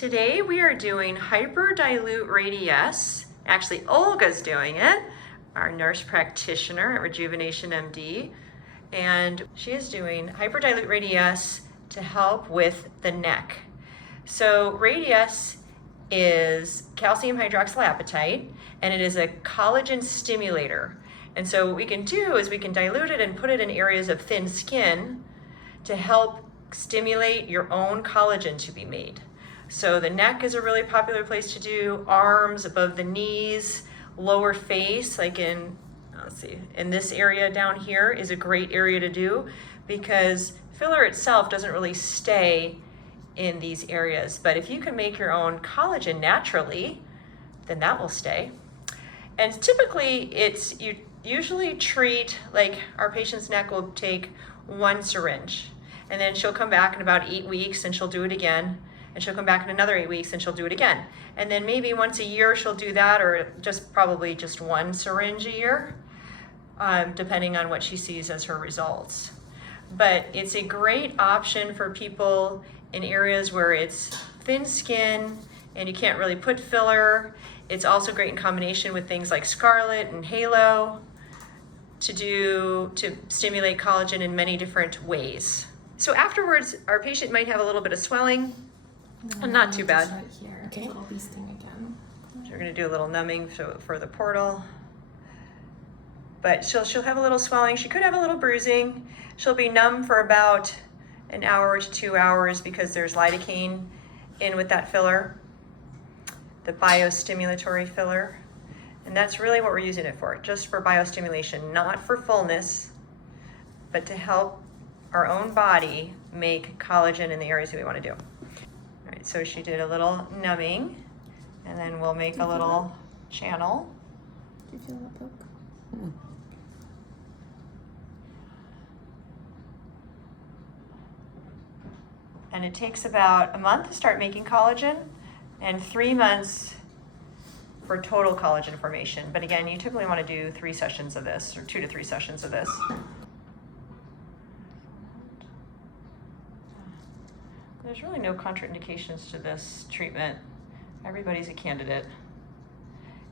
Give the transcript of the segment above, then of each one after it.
Today we are doing Hyperdilute Radiesse. Actually, Olga's doing it, our nurse practitioner at RejuvenationMD. And she is doing Hyperdilute Radiesse to help with the neck. So Radiesse is calcium hydroxylapatite, and it is a collagen stimulator. And so what we can do is we can dilute it and put it in areas of thin skin to help stimulate your own collagen to be made. So the neck is a really popular place to do, arms, above the knees, lower face, like in, let's see, in this area down here is a great area to do because filler itself doesn't really stay in these areas. But if you can make your own collagen naturally, then that will stay. And typically you usually treat, like our patient's neck will take 1 syringe, and then she'll come back in about 8 weeks and she'll do it again. And she'll come back in another 8 weeks and she'll do it again. And then maybe once a year she'll do that, or probably just 1 syringe a year, depending on what she sees as her results. But it's a great option for people in areas where it's thin skin and you can't really put filler. It's also great in combination with things like Scarlet and Halo to stimulate collagen in many different ways. So afterwards, our patient might have a little bit of swelling. Not too bad. Right here. Okay. A little bee sting again. So we're gonna do a little numbing for the portal. But she'll have a little swelling. She could have a little bruising. She'll be numb for about an hour to 2 hours because there's lidocaine in with that filler, the biostimulatory filler. And that's really what we're using it for, just for biostimulation, not for fullness, but to help our own body make collagen in the areas that we want to do. All right, so she did a little numbing, and then we'll make a little channel. Do you feel that poke? And it takes about a month to start making collagen and 3 months for total collagen formation. But again, you typically want to do 3 sessions of this, or 2 to 3 sessions of this. There's really no contraindications to this treatment. Everybody's a candidate.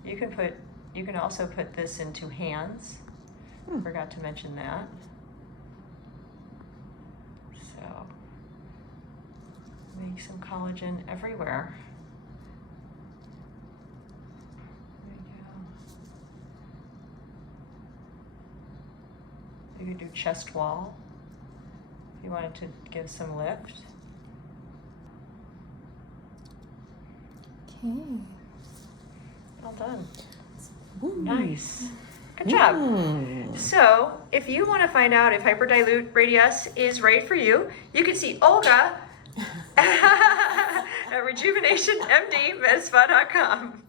You can also put this into hands. Forgot to mention that. So make some collagen everywhere. There you go. You could do chest wall if you wanted to give some lift. Okay. Well done. Ooh. Nice. Good job. So if you want to find out if Hyperdilute Radiesse is right for you, you can see Olga at RejuvenationMD, medspa.com.